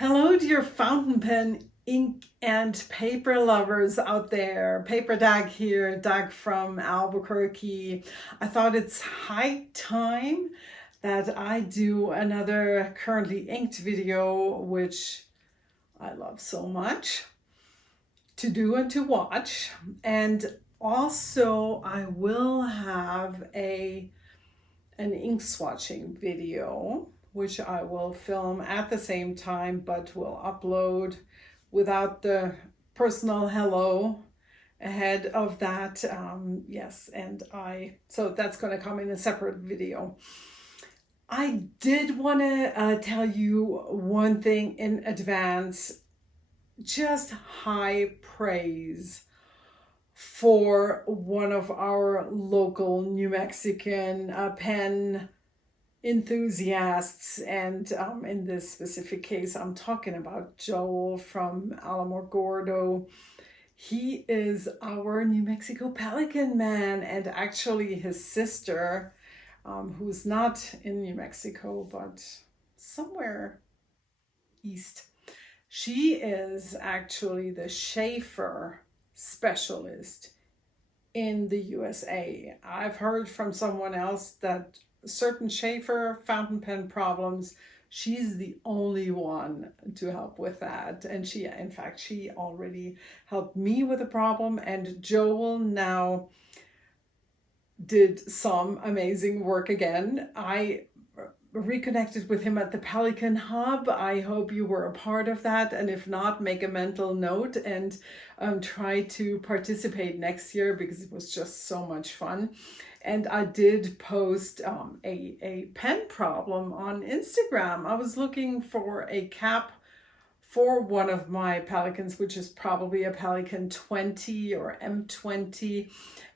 Hello, dear fountain pen, ink, and paper lovers out there. Paperdag here, Doug from Albuquerque. I thought it's high time that I do another currently inked video, which I love so much to do and to watch. And also I will have an ink swatching video, which I will film at the same time, but will upload without the personal hello ahead of that. Yes, and so that's going to come in a separate video. I did want to tell you one thing in advance, just high praise for one of our local New Mexican pen enthusiasts. And in this specific case, I'm talking about Joel from Alamogordo. He is our New Mexico Pelican man, and actually his sister, who's not in New Mexico, but somewhere east. She is actually the Schaefer specialist in the USA. I've heard from someone else that certain Schaefer fountain pen problems, she's the only one to help with that. And in fact, she already helped me with a problem, and Joel now did some amazing work again. I reconnected with him at the Pelican Hub. I hope you were a part of that, and if not, make a mental note and try to participate next year, because it was just so much fun. And I did post a pen problem on Instagram. I was looking for a cap for one of my Pelicans, which is probably a Pelican 20 or M20.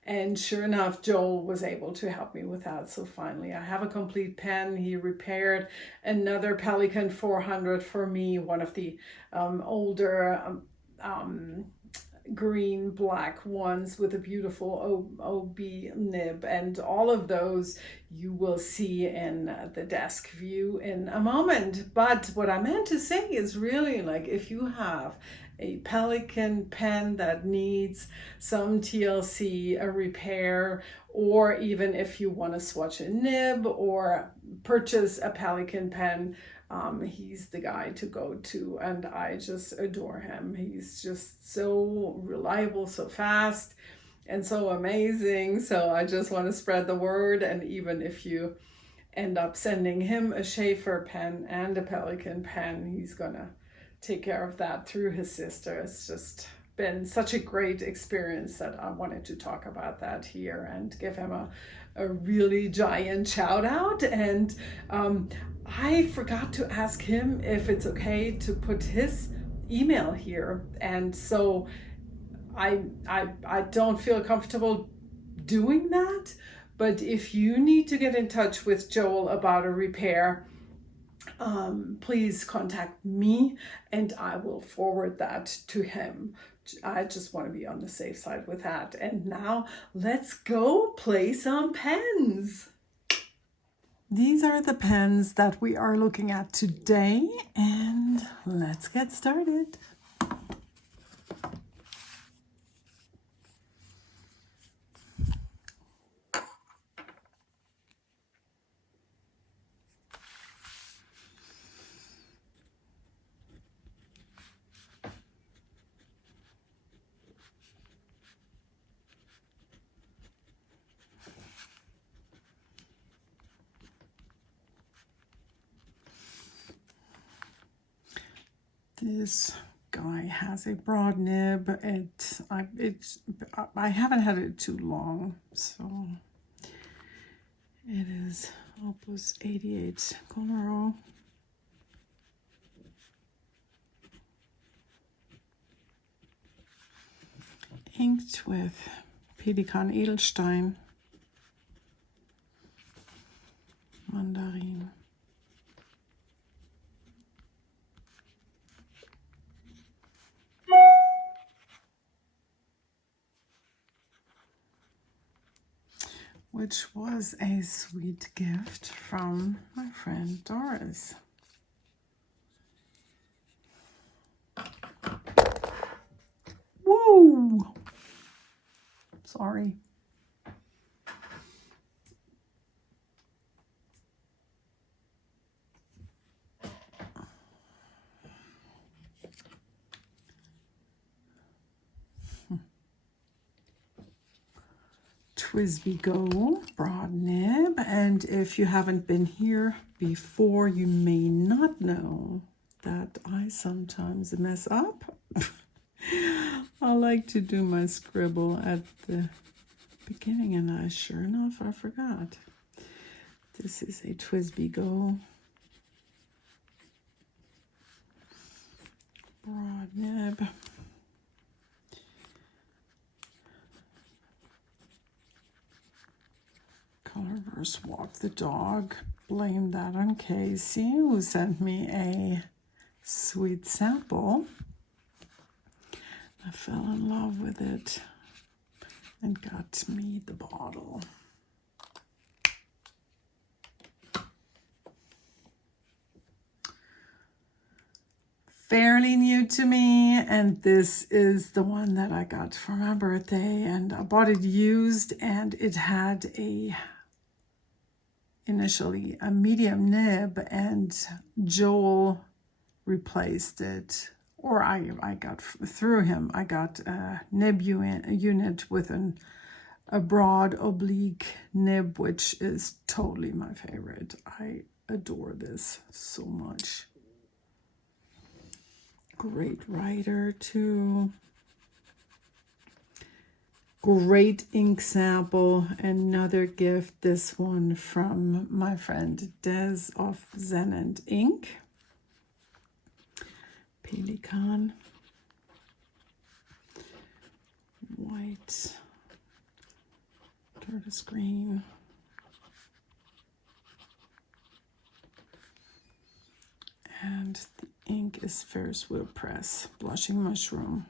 And sure enough, Joel was able to help me with that. So finally, I have a complete pen. He repaired another Pelican 400 for me, one of the older green black ones with a beautiful OB nib, and all of those you will see in the desk view in a moment. But what I meant to say is really, like, if you have a Pelican pen that needs some TLC, a repair, or even if you want to swatch a nib or purchase a Pelican pen, he's the guy to go to, and I just adore him. He's just so reliable, so fast, and so amazing. So I just want to spread the word, and even if you end up sending him a Schaefer pen and a Pelican pen, he's gonna take care of that through his sister. It's just been such a great experience that I wanted to talk about that here and give him a really giant shout out. And I forgot to ask him if it's okay to put his email here, and so I don't feel comfortable doing that. But if you need to get in touch with Joel about a repair, please contact me and I will forward that to him. I just want to be on the safe side with that. And now let's go play some pens. These are the pens that we are looking at today, and let's get started. This guy has a broad nib. I haven't had it too long, so it is Opus 88 Colorado. Inked with Pelikan Edelstein, Mandarin. Which was a sweet gift from my friend Doris. sorry. Twisby Go broad nib, and if you haven't been here before, you may not know that I sometimes mess up. I like to do my scribble at the beginning, and sure enough, I forgot. This is a Twisby Go broad nib. Colorverse Walk the Dog. Blame that on Casey, who sent me a sweet sample. I fell in love with it and got me the bottle. Fairly new to me, and this is the one that I got for my birthday, and I bought it used, and it had initially a medium nib, and Joel replaced it, or I got through him. I got a nib unit with a broad oblique nib, which is totally my favorite. I adore this so much. Great writer too. Great ink sample. Another gift, this one from my friend Des of Zen and Ink. Pelican. White. Tortoise green. And the ink is Ferris Wheel Press, Blushing Mushroom.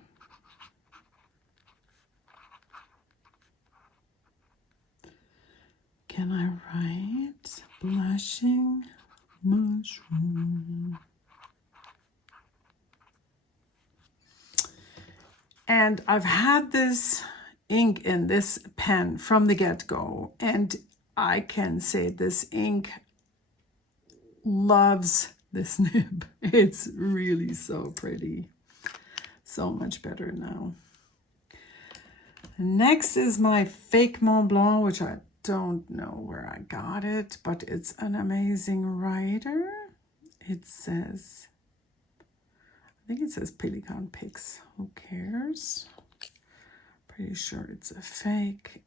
Can I write Blushing Mushroom? And I've had this ink in this pen from the get-go, and I can say this ink loves this nib. It's really so pretty. So much better now. Next is my fake Mont Blanc, which I don't know where I got it, but it's an amazing writer. It says, I think it says Pelican Picks. Who cares? Pretty sure it's a fake,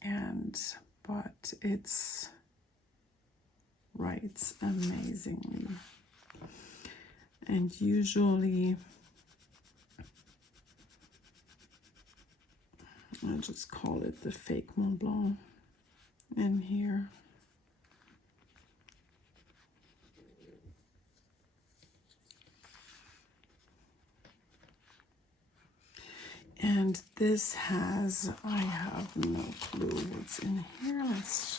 but it's writes amazingly. And usually, I'll just call it the fake Mont Blanc in here. And this has, I have no clue what's in here. Let's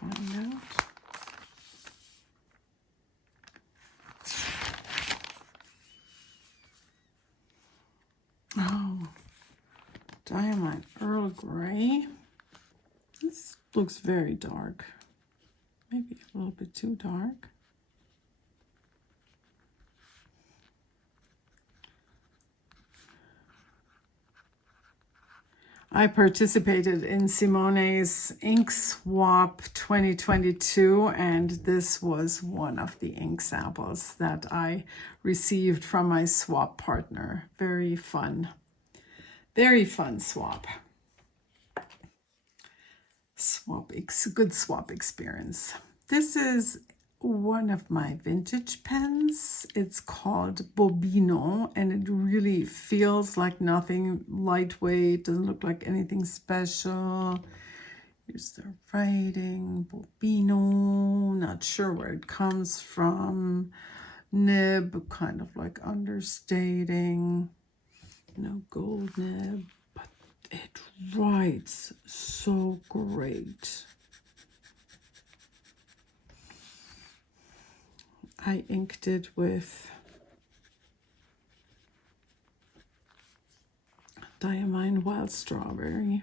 find out. Oh, Diamond Earl Grey. This looks very dark. Maybe a little bit too dark. I participated in Simone's Ink Swap 2022, and this was one of the ink samples that I received from my swap partner. Very fun swap. Good swap experience. This is one of my vintage pens. It's called Bobino, and it really feels like nothing, lightweight, doesn't look like anything special. Here's the writing, Bobino, not sure where it comes from. Nib, kind of like understating, gold nib, but it writes so great. I inked it with Diamine Wild Strawberry.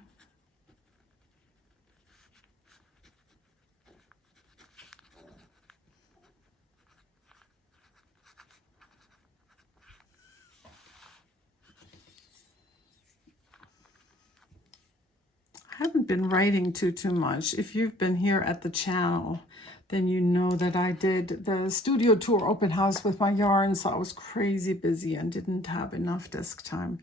haven't been writing too much. If you've been here at the channel, then you know that I did the studio tour open house with my yarn, so I was crazy busy and didn't have enough desk time,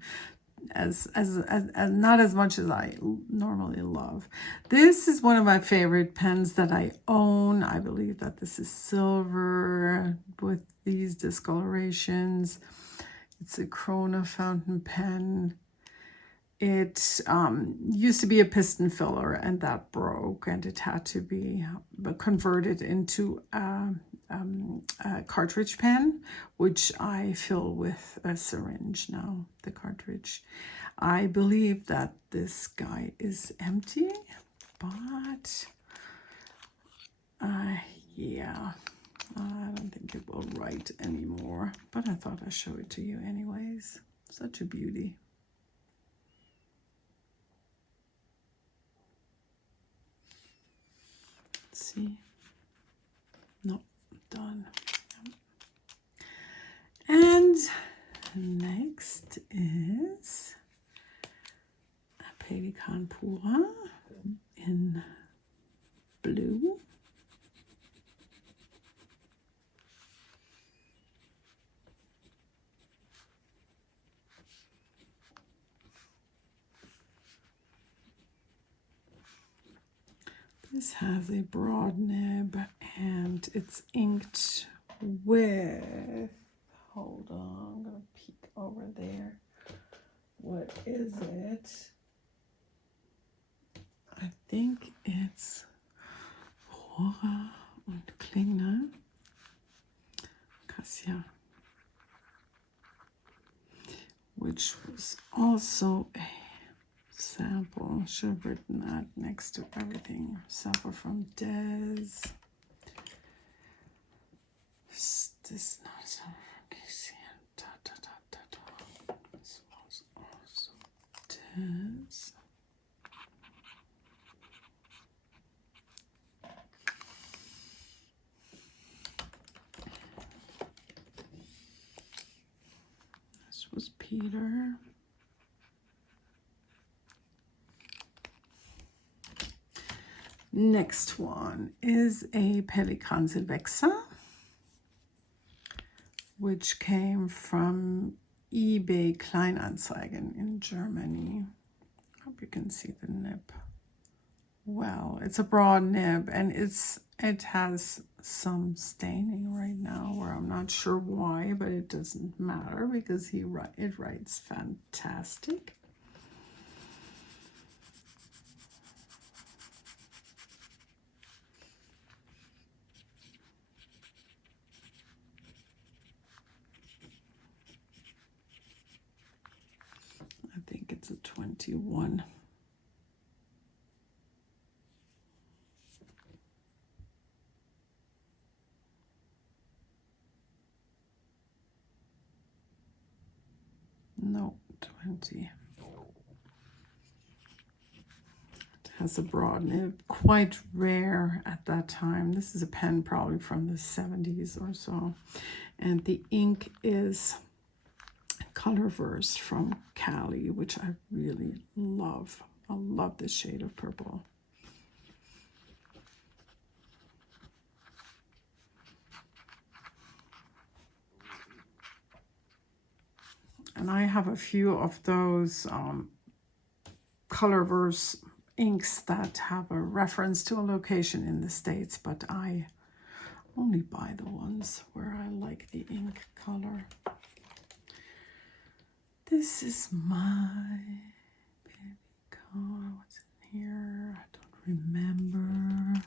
as not as much as I normally love. This is one of my favorite pens that I own. I believe that this is silver with these discolorations. It's a Krona fountain pen. It used to be a piston filler, and that broke, and it had to be converted into a cartridge pen, which I fill with a syringe now, the cartridge. I believe that this guy is empty, but yeah, I don't think it will write anymore, but I thought I'd show it to you anyways. Such a beauty. See, no, done. And next is a Pelikan Pura in blue. This has a broad nib and it's inked with, hold on, I'm going to peek over there. What is it? I think it's Rohre und Klinge, Cassia, which was also a sample. Should have written that next to everything. Sample from Des. This not sample from Cassia. This was also Des. This was Peter. Next one is a Pelikan Silvexa, which came from eBay Kleinanzeigen in Germany. Hope you can see the nib. Well, it's a broad nib, and it has some staining right now where I'm not sure why, but it doesn't matter because it writes fantastic. I think it's a 21. No, 20. It has a broad nib, quite rare at that time. This is a pen probably from the 70s or so. And the ink is Colorverse from Cali, which I really love. I love this shade of purple. And I have a few of those Colorverse inks that have a reference to a location in the States, but I only buy the ones where I like the ink color. This is my Pelikan. What's in here? I don't remember.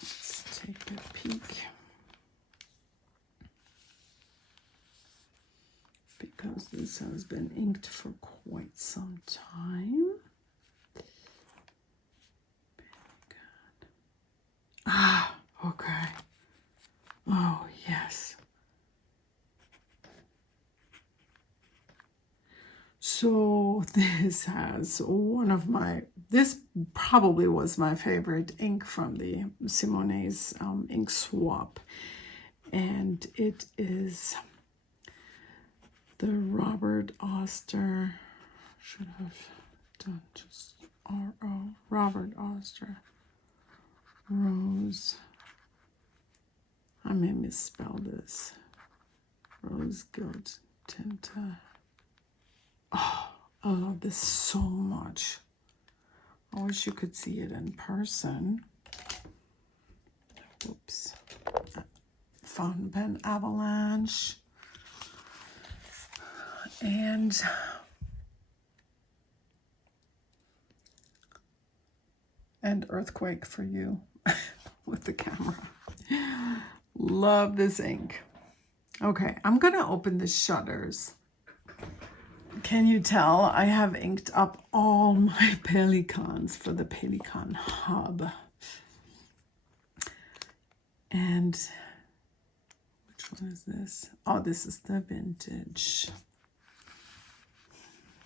Let's take a peek. Because this has been inked for quite some time. Ah, okay. Oh, yes. So this has one of my, this probably was my favorite ink from the Simone's ink swap. And it is the Robert Oster, should have done just R-O, Robert Oster Rose. I may misspell this. Rose Gilt Tinta. Oh, I love this so much. I wish you could see it in person. Oops. Fountain Pen Avalanche. And Earthquake for you with the camera. Love this ink. Okay, I'm gonna open the shutters. Can you tell I have inked up all my Pelicans for the Pelican Hub? And which one is this? Oh, this is the vintage.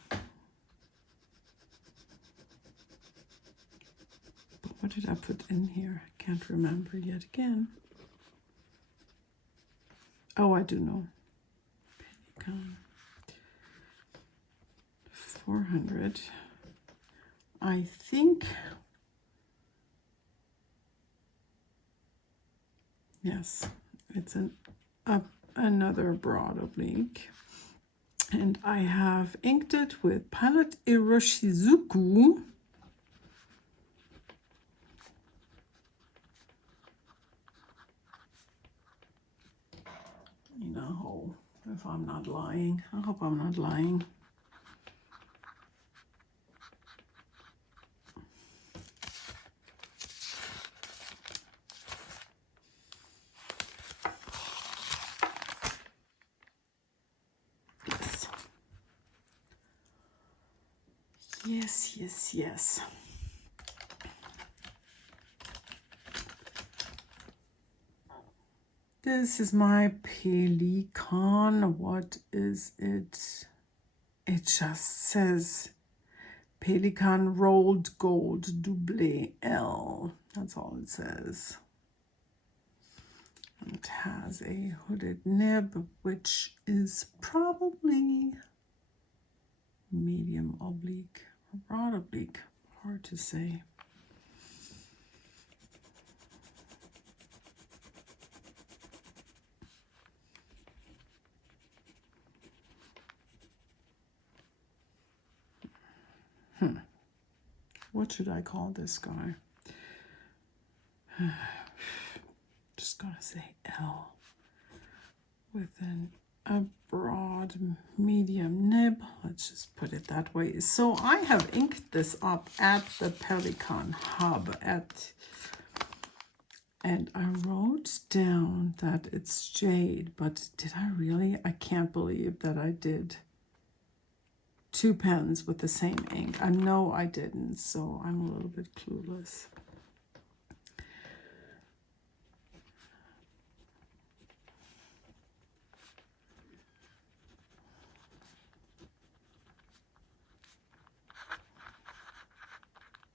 But what did I put in here? I can't remember yet again. Oh, I do know. Pelican. 400. I think, yes, it's another broad oblique. And I have inked it with Palette Iroshizuku. You know, if I'm not lying, I hope I'm not lying. Yes, yes, yes. This is my Pelican. What is it? It just says Pelican Rolled Gold Double L. That's all it says. It has a hooded nib, which is probably medium oblique or broad oblique. Hard to say. What should I call this guy? Just gotta say L with a broad medium nib. Let's just put it that way. So I have inked this up at the Pelican Hub and I wrote down that it's jade, but did I really? I can't believe that I did 2 pens with the same ink. I know I didn't, so I'm a little bit clueless.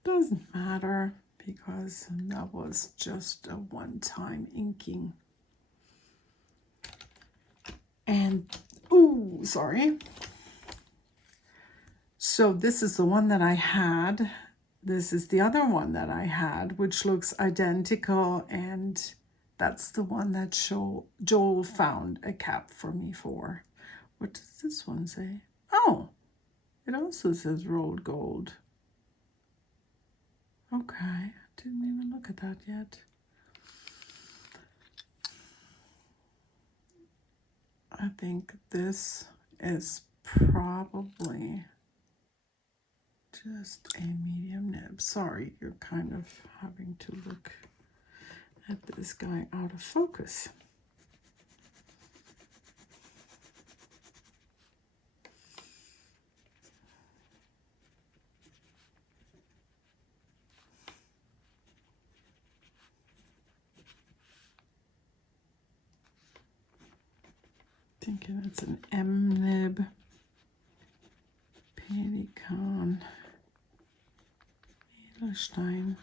Doesn't matter because that was just a one-time inking. And, ooh, sorry. So this is the one that I had. This is the other one that I had, which looks identical, and that's the one that Joel found a cap for me for. What does this one say? Oh, it also says rolled gold. Okay, didn't even look at that yet. I think this is probably just a medium nib. Sorry, you're kind of having to look at this guy out of focus. Thinking it's an M nib. Pelikan. Edelstein.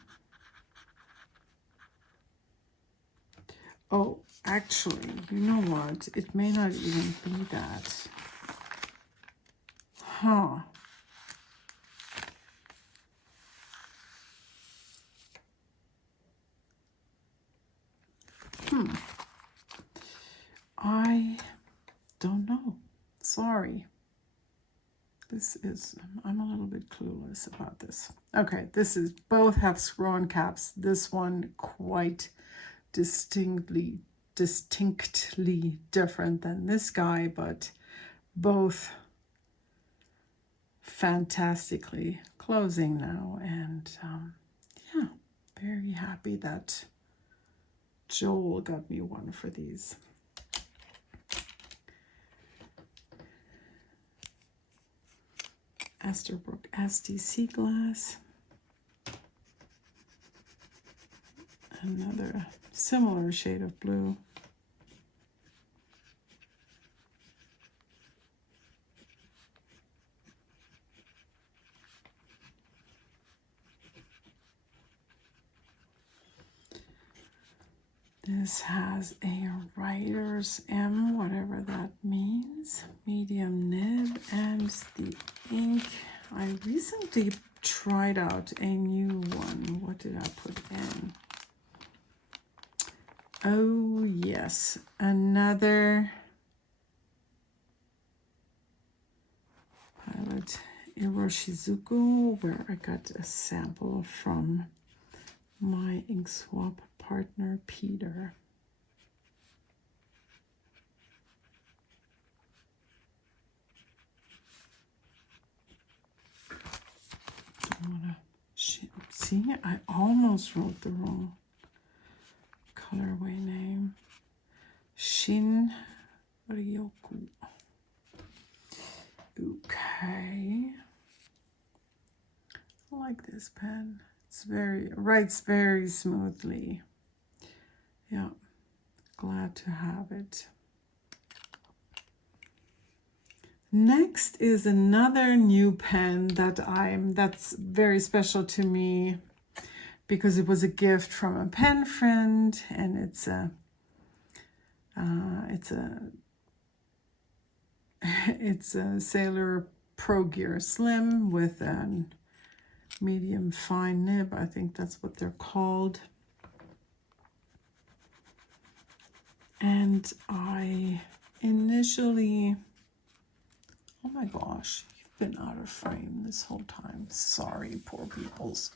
Oh, actually, you know what? It may not even be that. Huh. I don't know. Sorry. I'm a little bit clueless about this. Okay, both have screw-on caps. This one quite distinctly different than this guy, but both fantastically closing now. And yeah, very happy that Joel got me one for these. Esterbrook SDC glass. Another similar shade of blue. This has a writer's M, whatever that means, medium nib, and the ink. I recently tried out a new one. What did I put in? Oh, yes, another Pilot Iroshizuku, where I got a sample from my ink swap partner, Peter. See, I almost wrote the wrong colorway name. Shin Ryoku. Okay. I like this pen. Writes very smoothly. Yeah, glad to have it. Next is another new pen that's very special to me because it was a gift from a pen friend, and it's a Sailor Pro Gear Slim with a medium fine nib. I think that's what they're called. And I initially, oh my gosh, you've been out of frame this whole time. Sorry, poor peoples.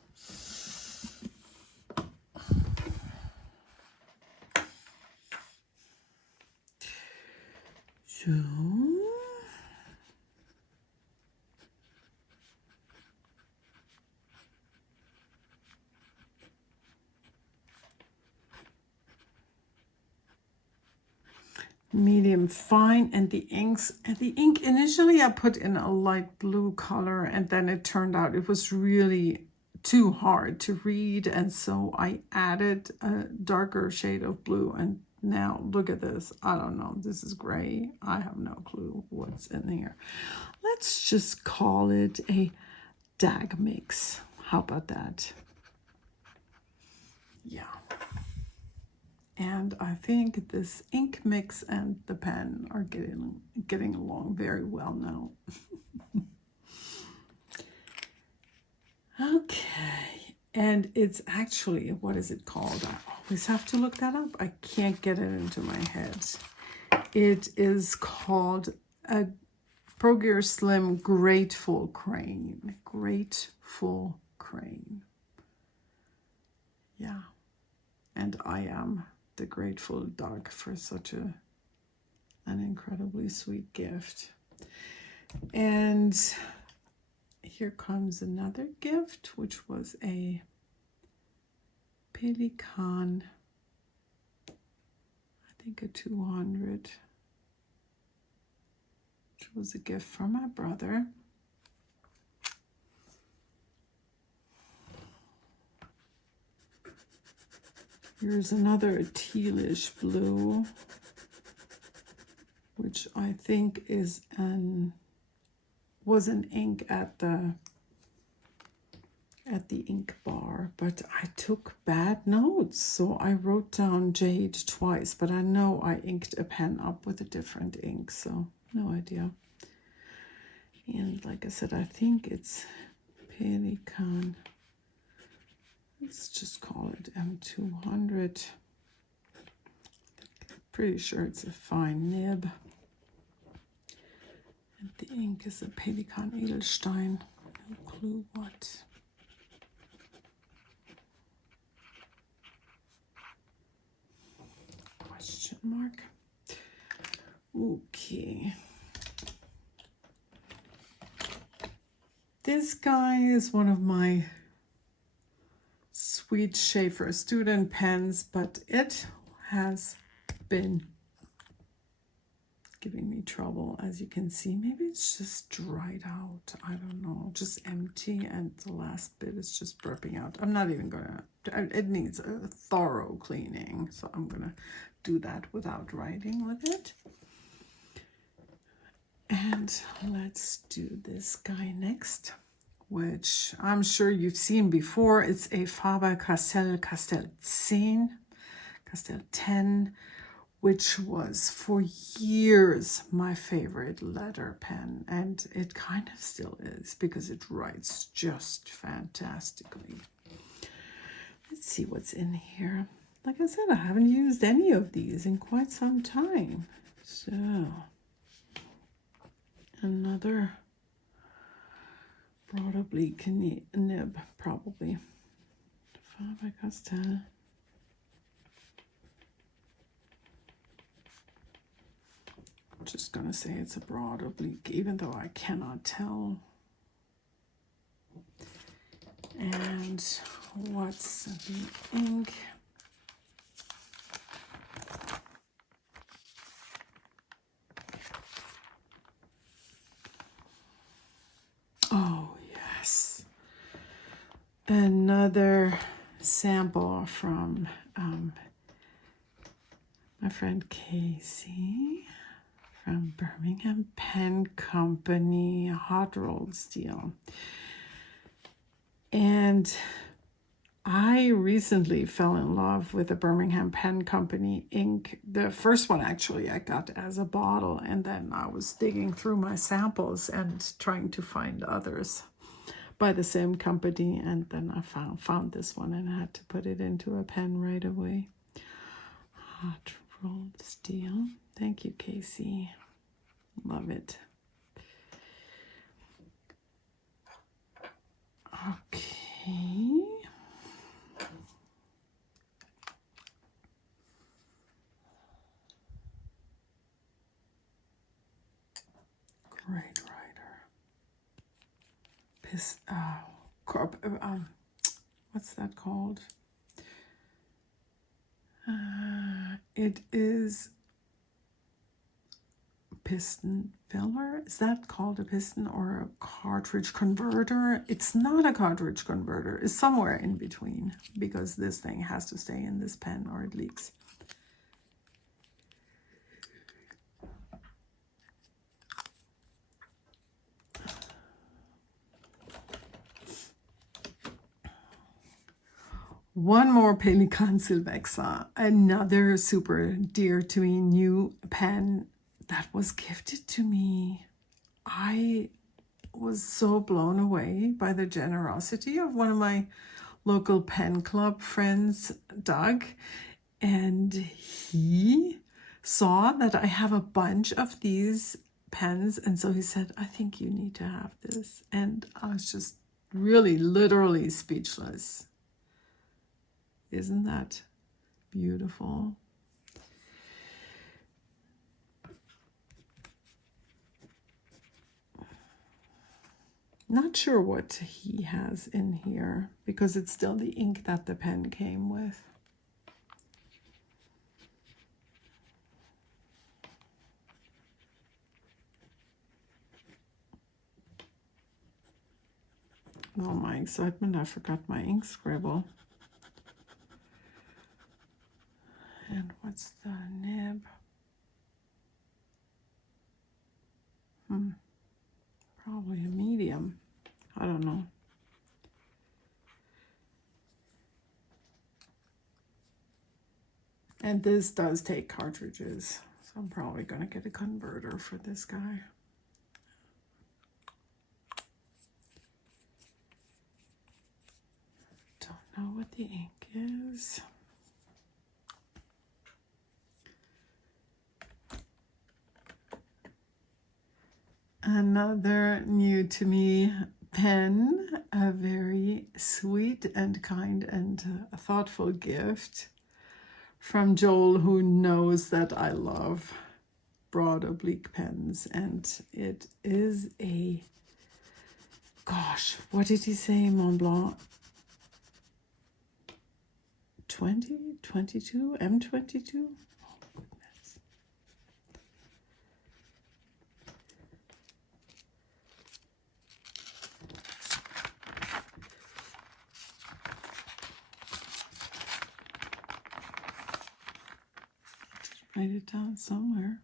So, medium fine, and the ink initially I put in a light blue color, and then it turned out it was really too hard to read, and so I added a darker shade of blue, and now look at this. I don't know, this is gray. I have no clue what's in here. Let's just call it a DAG mix. How about that? Yeah. And I think this ink mix and the pen are getting along very well now. Okay, and it's actually, what is it called? I always have to look that up. I can't get it into my head. It is called a Pro Gear Slim Grateful Crane. Grateful Crane. Yeah, and I am the grateful dog for such an incredibly sweet gift. And here comes another gift, which was a Pelikan, I think a 200, which was a gift from my brother. Here's another tealish blue, which I think is was an ink at the ink bar, but I took bad notes, so I wrote down jade twice, but I know I inked a pen up with a different ink, so no idea. And like I said, I think it's Pelikan. Let's just call it M200. Pretty sure it's a fine nib. And the ink is a Pelikan Edelstein. No clue what. Question mark. Okay. This guy is one of my Sweet Schaefer student pens, but it has been giving me trouble, as you can see. Maybe it's just dried out. I don't know, just empty, and the last bit is just burping out. I'm not even gonna, it needs a thorough cleaning, so I'm gonna do that without writing with it. And let's do this guy next, which I'm sure you've seen before. It's a Faber-Castell Castell 10, which was for years my favorite letter pen, and it kind of still is because it writes just fantastically. Let's see what's in here. Like I said, I haven't used any of these in quite some time. So, another broad oblique nib, probably. Faber-Castell. I'm just gonna say it's a broad oblique, even though I cannot tell. And what's the ink? Oh, yes. Another sample from my friend Casey from Birmingham Pen Company, hot rolled steel. And I recently fell in love with the Birmingham Pen Company ink. The first one actually I got as a bottle, and then I was digging through my samples and trying to find others by the same company, and then I found this one and I had to put it into a pen right away. Hot rolled steel. Thank you, Casey. Love it. Okay. Great writer. What's that called? It is piston filler. Is that called a piston or a cartridge converter? It's not a cartridge converter. It's somewhere in between, because this thing has to stay in this pen or it leaks. One more Pelikan Silvexa, another super dear to me new pen that was gifted to me. I was so blown away by the generosity of one of my local pen club friends, Doug, and he saw that I have a bunch of these pens, and so he said, I think you need to have this. And I was just really literally speechless. Isn't that beautiful? Not sure what he has in here, because it's still the ink that the pen came with. Oh, my excitement, I forgot my ink scribble. And what's the nib? probably a medium. I don't know. And this does take cartridges, so I'm probably going to get a converter for this guy. Don't know what the ink is. Another new to me pen, a very sweet and kind and thoughtful gift from Joel, who knows that I love broad oblique pens. And it is a, gosh, what did he say, Mont Blanc? 22, M22? Write it down somewhere.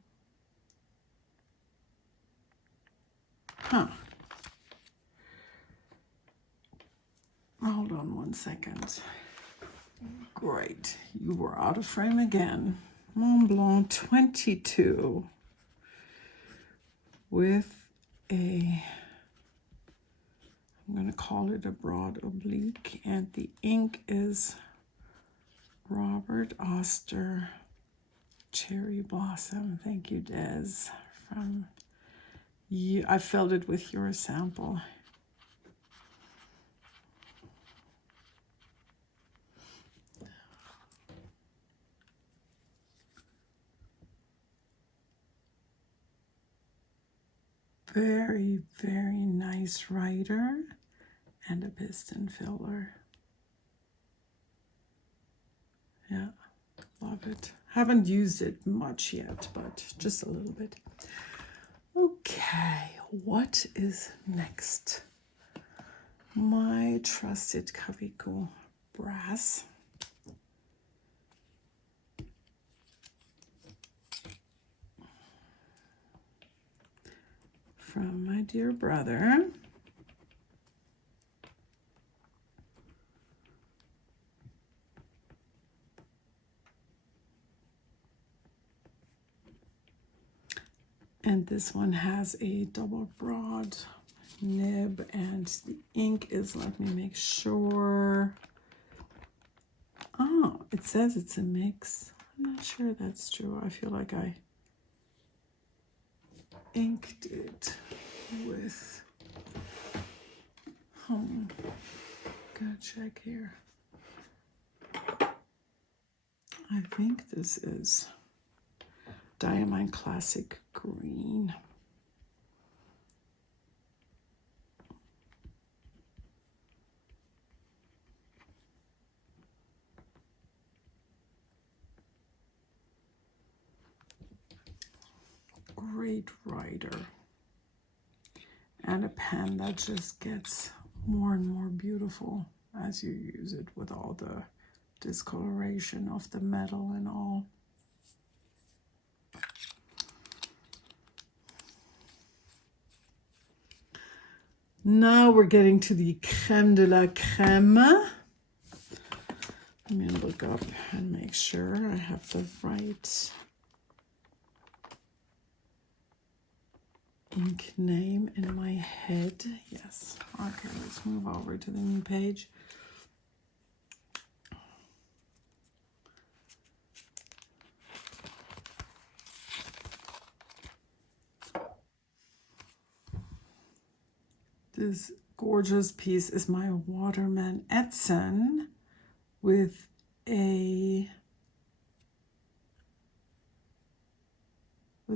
Huh. Hold on 1 second. Great. You were out of frame again. Mont Blanc 22 with a, I'm going to call it a broad oblique, and the ink is Robert Oster Cherry Blossom. Thank you, Des. From you, I filled it with your sample. Very, very nice writer and a piston filler. Yeah, love it. Haven't used it much yet, but just a little bit. Okay, what is next? My trusted Kaweco brass. From my dear brother. And this one has a double broad nib, and the ink is, let me make sure. Oh, it says it's a mix. I'm not sure that's true. I feel like I inked it with, gotta check here. I think this is Diamond Classic Green. Great writer. And a pen that just gets more and more beautiful as you use it, with all the discoloration of the metal and all. Now we're getting to the crème de la crème. Let me look up and make sure I have the right ink name in my head. Yes. Okay, let's move over to the new page. This gorgeous piece is my Waterman Edson with a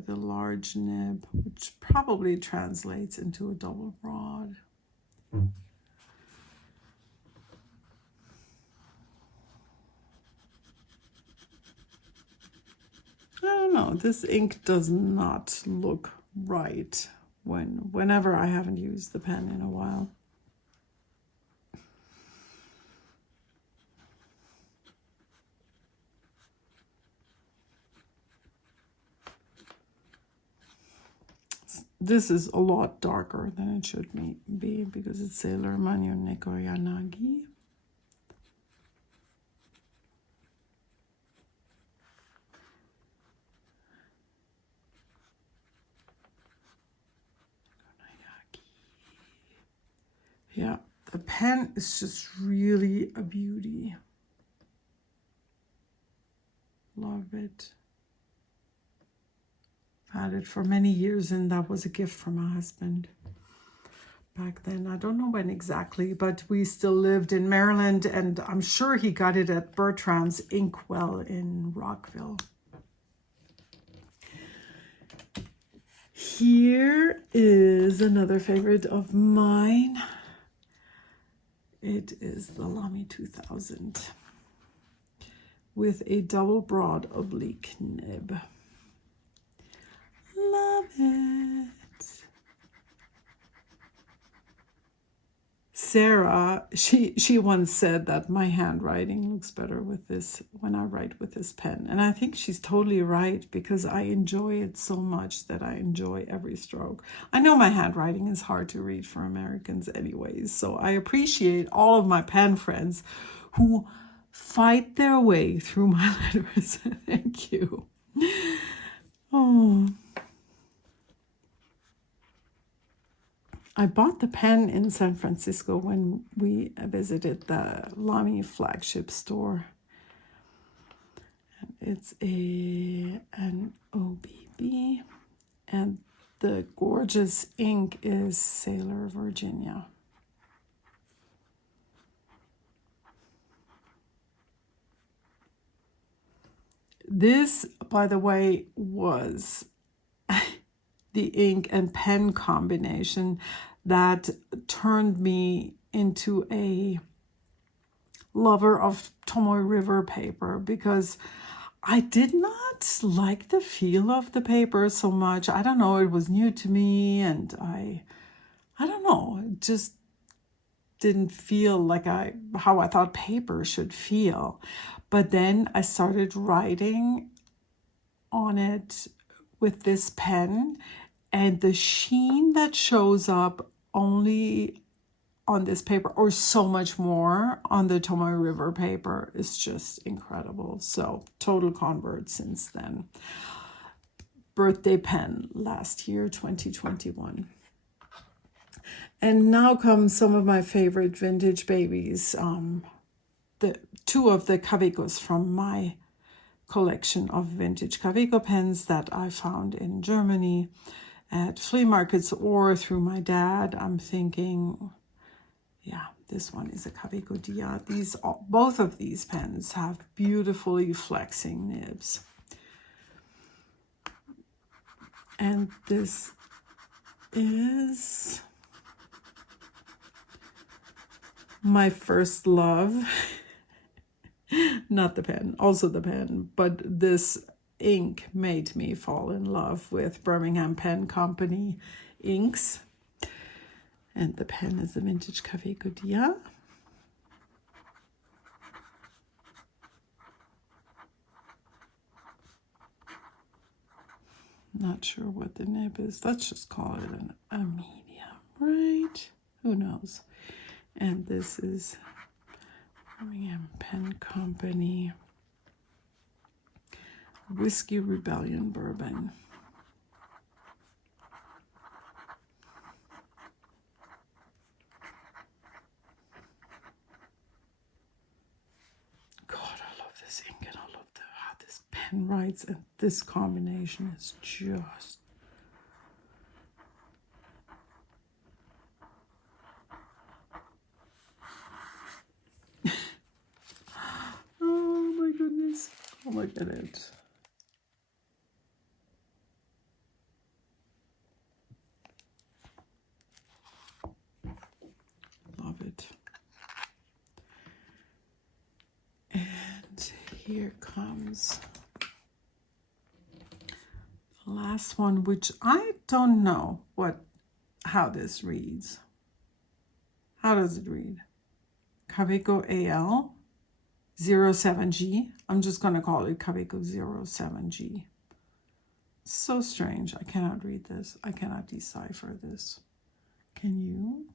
large nib, which probably translates into a double broad. I don't know, this ink does not look right whenever I haven't used the pen in a while. This is a lot darker than it should be because it's Sailor Manyo Neko Yanagi. Yeah, the pen is just really a beauty. Love it. I've had it for many years, and that was a gift from my husband back then. I don't know when exactly, but we still lived in Maryland, and I'm sure he got it at Bertrand's Inkwell in Rockville. Here is another favorite of mine. It is the Lamy 2000 with a double broad oblique nib. Love it. Sarah, she once said that my handwriting looks better with this when I write with this pen. And I think she's totally right, because I enjoy it so much that I enjoy every stroke. I know my handwriting is hard to read for Americans anyways, so I appreciate all of my pen friends who fight their way through my letters. Thank you. Oh. I bought the pen in San Francisco when we visited the Lamy flagship store. It's an OBB, and the gorgeous ink is Sailor Virginia. This, by the way, was the ink and pen combination that turned me into a lover of Tomoe River paper, because I did not like the feel of the paper so much. I don't know, it was new to me, and I don't know, it just didn't feel like how I thought paper should feel. But then I started writing on it with this pen, and the sheen that shows up only on this paper, or so much more on the Tomoe River paper, is just incredible. So total convert since then. Birthday pen last year, 2021. And now come some of my favorite vintage babies. The two of the Kawekos from my collection of vintage Kaweco pens that I found in Germany at flea markets or through my dad. I'm thinking, yeah, this one is a Kaweco Dia. Both of these pens have beautifully flexing nibs. And this is my first love. Not the pen, also the pen, but this ink made me fall in love with Birmingham Pen Company inks. And the pen is the vintage Kaweco Dia. Not sure what the nib is. Let's just call it a medium, right? Who knows? And this is Birmingham Pen Company Whiskey Rebellion Bourbon. God, I love this ink, and I love how this pen writes, and this combination is just... Oh my goodness. Oh, look at it. Love it. And here comes the last one, which I don't know how this reads. How does it read? Kaweco AL 07G. I'm just going to call it Kaweco 07G. So strange. I cannot read this. I cannot decipher this. Can you?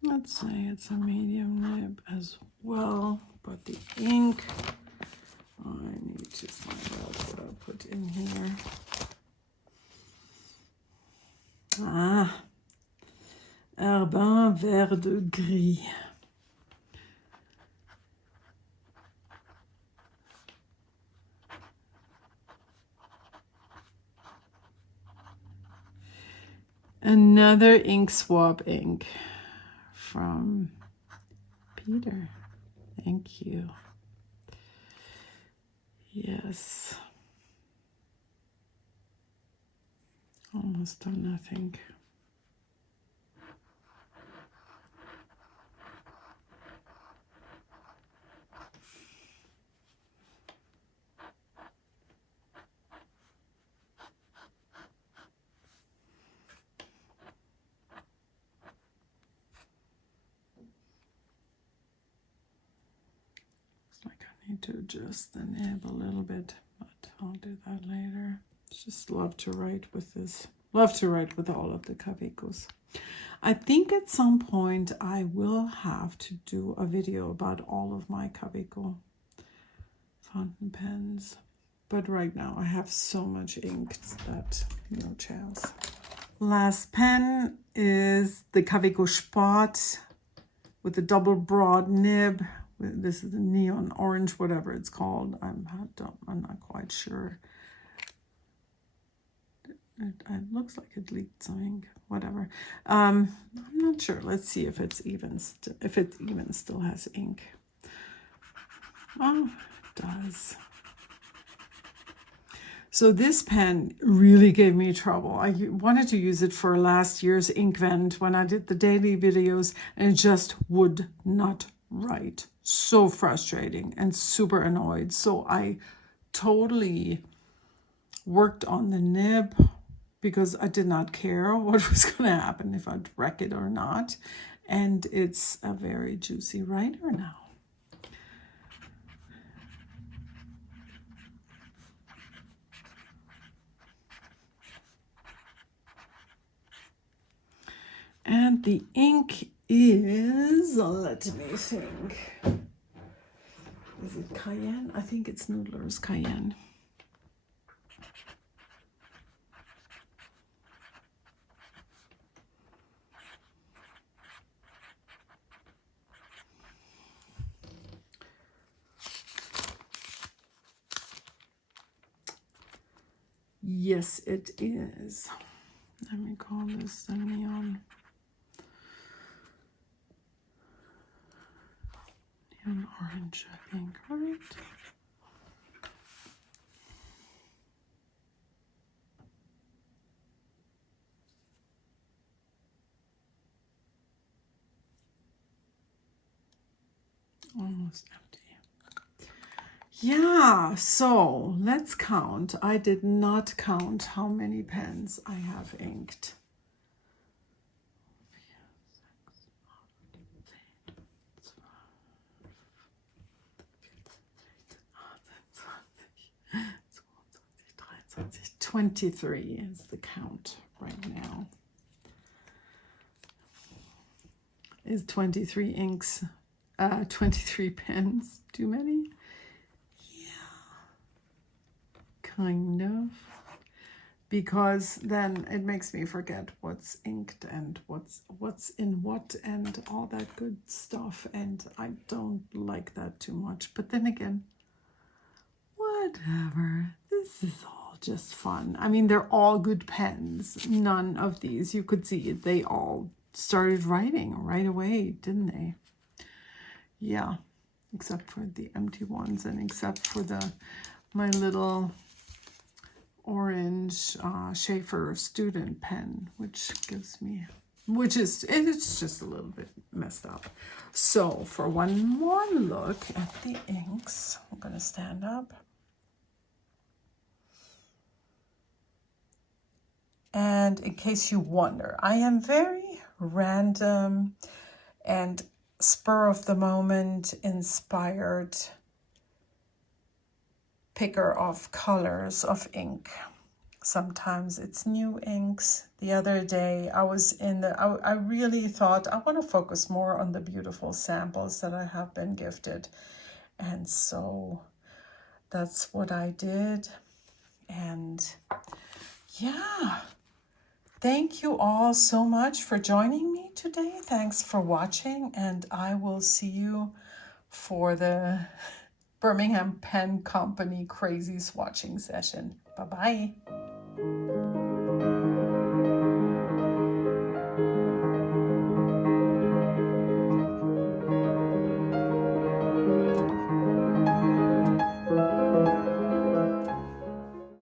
Let's say it's a medium nib as well, but the ink, I need to find out what I put in here. Ah, Herbin Vert Gris. Another ink swap ink from Peter. Thank you. Yes. Almost done, I think. Need to adjust the nib a little bit, but I'll do that later. Just love to write with this. Love to write with all of the Cavicos. I think at some point I will have to do a video about all of my Cavico fountain pens. But right now I have so much ink that no chance. Last pen is the Cavico Sport with the double broad nib. This is the neon orange, whatever it's called. I'm not quite sure. It looks like it leaked some ink. Whatever. I'm not sure. Let's see if it's even. If it even still has ink. Oh, it does. So this pen really gave me trouble. I wanted to use it for last year's ink vent when I did the daily videos, and it just would not write. So frustrating and super annoyed. So I totally worked on the nib because I did not care what was going to happen, if I'd wreck it or not. And it's a very juicy writer now. And the ink is, let me think. Is it Cayenne? I think it's Noodler's Cayenne. Yes, it is. Let me call this the neon. Neon orange, I think, right? Almost empty. Yeah, so let's count. I did not count how many pens I have inked. 23 is the count right now. Is 23 inks, 23 pens too many? Kind of, because then it makes me forget what's inked and what's in what and all that good stuff, and I don't like that too much. But then again, whatever, this is all just fun. I mean, they're all good pens. None of these, you could see it, they all started writing right away, didn't they? Yeah, except for the empty ones, and except for my little orange Schaefer student pen, which it's just a little bit messed up. So for one more look at the inks, I'm going to stand up. And in case you wonder, I am very random and spur of the moment inspired picker of colors of ink. Sometimes it's new inks. The other day I really thought I want to focus more on the beautiful samples that I have been gifted. And so that's what I did. And yeah, thank you all so much for joining me today. Thanks for watching, and I will see you for the Birmingham Pen Company crazy swatching session. Bye-bye.